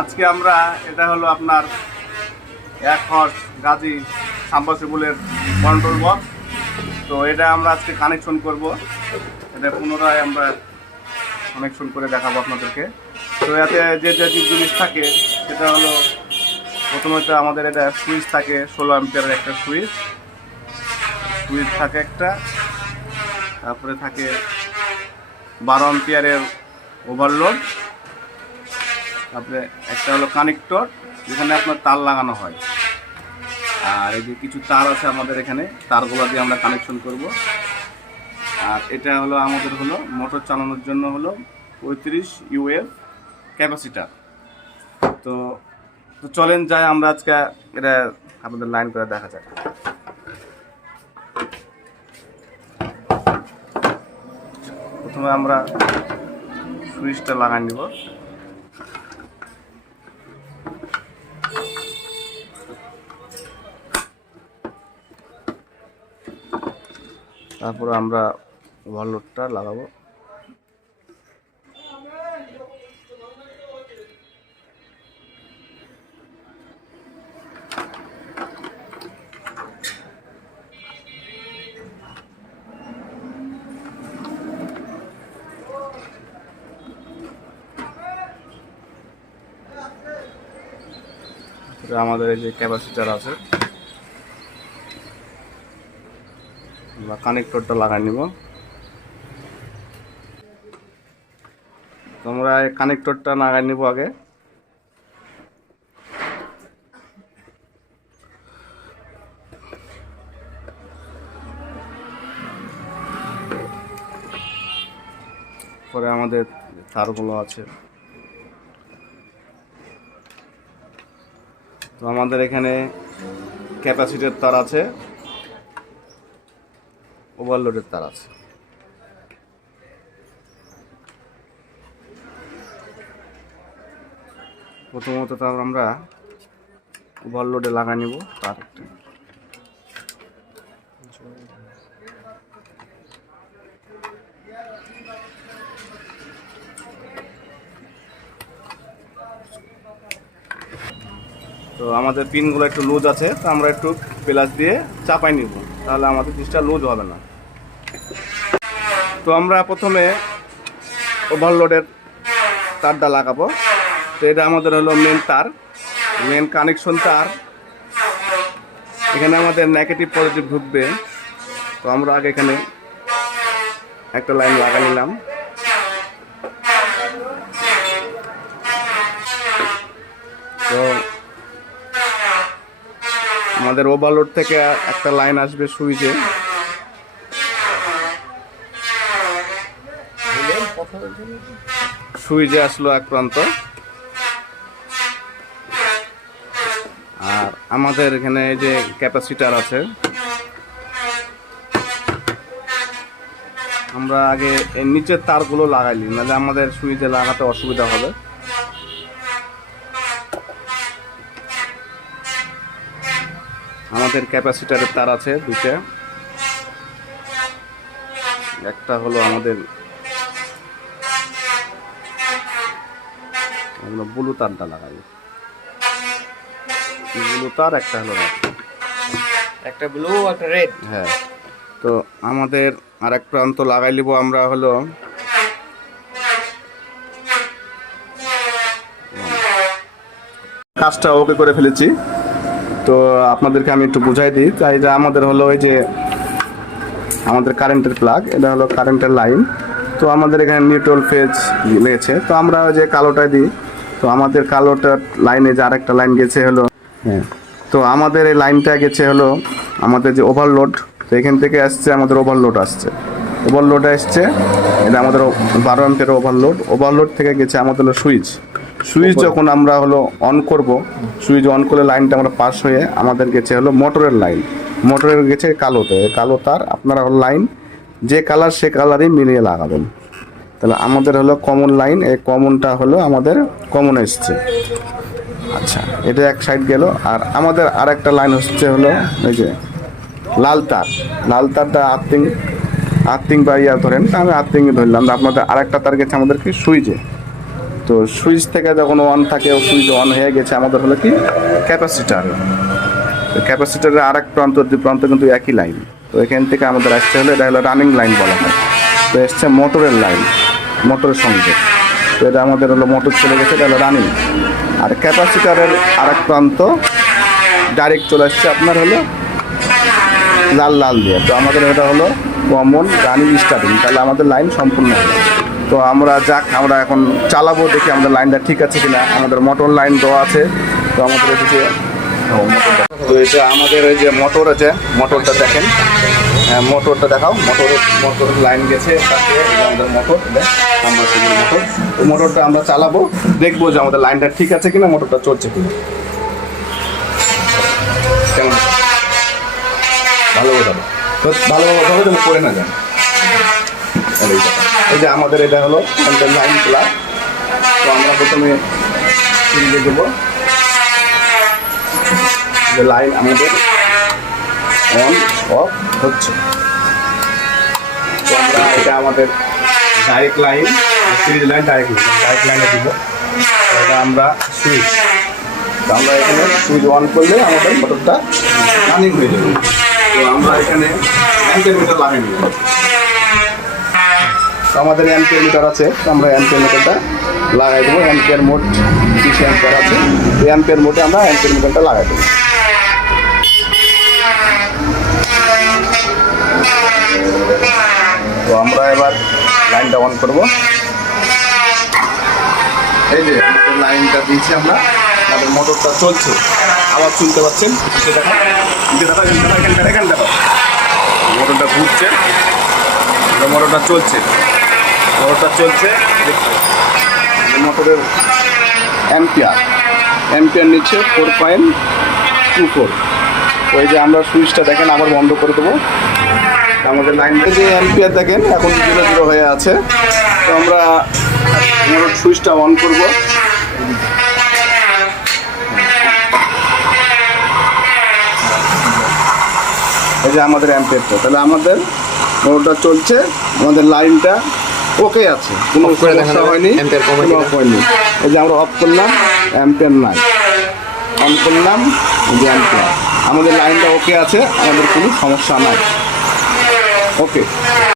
আজকে আমরা এটা হলো আপনার 1 হর্স গাজি সাবমার্সিবলের কন্ট্রোল বক্স। তো এটা আমরা আজকে কানেকশন করব। এটা পুনরায় আমরা কানেকশন করে দেখাবো আপনাদেরকে। তো এতে যে যে জিনিস থাকে সেটা হলো প্রথমত আমাদের এটা সুইচ থাকে, 16 অ্যাম্পিয়ারের একটা সুইচ থাকে একটা, তারপরে থাকে 12 অ্যাম্পিয়ারের ওভারলোড, তারপরে একটা হলো কানেক্টর যেখানে আপনার তার লাগানো হয়, আর এই যে কিছু তার আছে আমাদের এখানে, তারগুলো দিয়ে আমরা কানেকশন করব। আর এটা হলো আমাদের হলো মোটর চালানোর জন্য হলো 35 ইউএফ ক্যাপাসিটার। তো চলেন যাই আমরা আজকে এটা আপনাদের লাইন করে দেখা যাক। প্রথমে আমরা সুইচটা লাগাই নিব। তারপরে আমরা ওভারলোডটা লাগাবো। আমাদের এই যে ক্যাপাসিটার আছে, আমরা কানেক্টরটা লাগাই নিব। তো আমরা এই কানেক্টরটা লাগাই নিব আগে। পরে আমাদের তারগুলো আছে, তো আমাদের এখানে ক্যাপাসিটার তার আছে, ওভারলোডের তার আছে। প্রথমত তার আমরা ওভারলোডে লাগা নিব তার একটা। তো আমাদের পিনগুলো একটু লুজ আছে, তো আমরা একটু প্লাস দিয়ে চাপাই নিব, তাহলে আমাদের জিনিসটা লুজ হবে না। তো আমরা প্রথমে ওভারলোডের তারটা লাগাবো। তো এটা আমাদের হলো মেন তার, মেন কানেকশন তার। এখানে আমাদের নেগেটিভ পজিটিভ ঢুকবে। তো আমরা আগে এখানে একটা লাইন লাগা নিলাম। তো আমাদের ওভারলোড থেকে একটা লাইন আসবে সুইচে, সুইচে আসলো এক প্রান্ত। আর আমাদের এখানে এই যে ক্যাপাসিটার আছে, আমরা আগে এর নিচের তারগুলো লাগাইলি, নাহলে আমাদের সুইচে লাগাতে অসুবিধা হবে। আমাদের ক্যাপাসিটারের তার আছে দুটো, একটা হলো আমাদের ব্লু তারটা লাগাই, ব্লু তার একটা হলো একটা ব্লু একটা রেড। হ্যাঁ, তো আমাদের আর এক প্রান্ত লাগাই নিব আমরা হলো কাজটা ওকে করে ফেলেছি। তো আপনাদেরকে আমি একটু বুঝাই দিই। তাই এটা আমাদের হলো ওই যে আমাদের কারেন্টের প্লাগ, এটা হলো কারেন্টের লাইন। তো আমাদের এখানে নিউট্রাল ফেজ লেগেছে, তো আমরা ওই যে কালোটা দিই। তো আমাদের কালোটার লাইনে যে আরেকটা লাইন গেছে হলো, হ্যাঁ, তো আমাদের এই লাইনটা গেছে হলো আমাদের যে ওভারলোড। তো এখান থেকে আসছে আমাদের ওভারলোড আসছে, ওভারলোড আসছে, এটা আমাদের 12 অ্যাম্পিয়ার ওভারলোড। ওভারলোড থেকে গেছে আমাদের হলো সুইচ। সুইচ যখন আমরা হলো অন করব, সুইচ অন করলে লাইনটা আমরা পাস হয়ে আমাদের গেছে হলো মোটরের লাইন, মোটরের গেছে কালোতে, কালো তার। আপনারা হলো লাইন যে কালার সে কালারই মিলিয়ে লাগাবেন। তাহলে আমাদের হলো কমন লাইন, এই কমনটা হলো আমাদের কমন এসছে। আচ্ছা, এটা এক সাইড গেল। আর আমাদের আর একটা লাইন হচ্ছে হলো এই যে লাল তার, লাল তারটা আর্থিং বা ইয়া ধরেন, আমি আর্থিংয়ে ধরলাম। আপনাদের আরেকটা তার গেছে আমাদেরকে সুইচে, তো সুইচ থেকে যখন অন থাকে, সুইচ অন হয়ে গেছে, আমাদের হলো কি ক্যাপাসিটার। ক্যাপাসিটারের আর এক প্রান্ত দুই প্রান্ত কিন্তু একই লাইন। তো এখান থেকে আমাদের আসতে হলে এটা হলো রানিং লাইন বলা হয়। তো এসছে মোটরের লাইন, মোটরের সঙ্গে। তো এটা আমাদের হলো মোটর চলে গেছে, এটা হলো রানিং। আর ক্যাপাসিটারের আর এক প্রান্ত ডাইরেক্ট চলে আসছে আপনার হলো লাল লাল দিয়ে। তো আমাদের এটা হলো কমন রানিং স্টার্টিং, তাহলে আমাদের লাইন সম্পূর্ণ হলো। তো আমরা আমরা এখন চালাবো, দেখি আমাদের লাইনটা ঠিক আছে কিনা। আমাদের মোটর লাইন দেওয়া আছে। তো আমাদের এদিকে মোটরটা, তো এটা আমাদের এই যে মোটর আছে, মোটরটা দেখেন, মোটরটা দেখাও। মোটর লাইন গেছে তাতে আমাদের মোটর, সাবমার্সিবল মোটর। তো মোটরটা আমরা চালাবো, দেখবো যে আমাদের লাইনটা ঠিক আছে কিনা, মোটরটা চলছে কিনা। কেমন ভালো বোঝাবো, তো ভালোভাবে বোঝাবো যেন পড়ে না যায়। এই যে আমাদের এটা হলো লাইন প্লাগ। তো আমরা প্রথমে সিরিজে দেবো যে লাইন আমাদের অন অফ হচ্ছে। তো আমরা এটা আমাদের direct line, series line, direct লাইনে দিব। এটা আমরা সুইচ, আমরা এখানে সুইচ অন করলে আমাদের মোটরটা রানিং হয়ে যাবে। তো আমরা এখানে অ্যাম্পিয়ার মিটার লাগাই নিব। তো আমাদের অ্যাম্পিয়ার মিটার আছে, তো আমরা অ্যাম্পিয়ার মিটারটা লাগাই দেবো। অ্যাম্পিয়ার মোড 30 অ্যাম্পিয়ার আছে, এই অ্যাম্পিয়ার মোডে আমরা অ্যাম্পিয়ার মিটারটা লাগাই দেবো। তো আমরা এবার লাইনটা অন করব। এই যে আমাদের লাইনটা দিয়েছি আমরা, আমাদের মোটরটা চলছে, আবার শুনতে পাচ্ছেন। সেটা এখানটা মোটরটা ঘুরছে, মোটরটা চলছে, মোটরের অ্যাম্পিয়ার নিচ্ছে 4.24। ওই যে আমরা সুইচটা দেখেন আবার বন্ধ করে দেবো। আমাদের লাইনটা যে অ্যাম্পিয়ার দেখেন এখন 0 হয়ে আছে। তো আমরা মোটর সুইচটা অন করব। এই যে আমাদের অ্যাম্পিয়ারটা, তাহলে আমাদের মোটরটা চলছে, আমাদের লাইনটা ওকে আছে, কোনো সমস্যা হয়নি, কোনো অফ হয়নি। এই যে আমরা অফ করলাম, অ্যাম্পিয়ার নাই, অন করলাম, এই যে অ্যাম্পিয়ার, আমাদের লাইনটা ওকে আছে, আমাদের কোনো সমস্যা নাই। ওকে।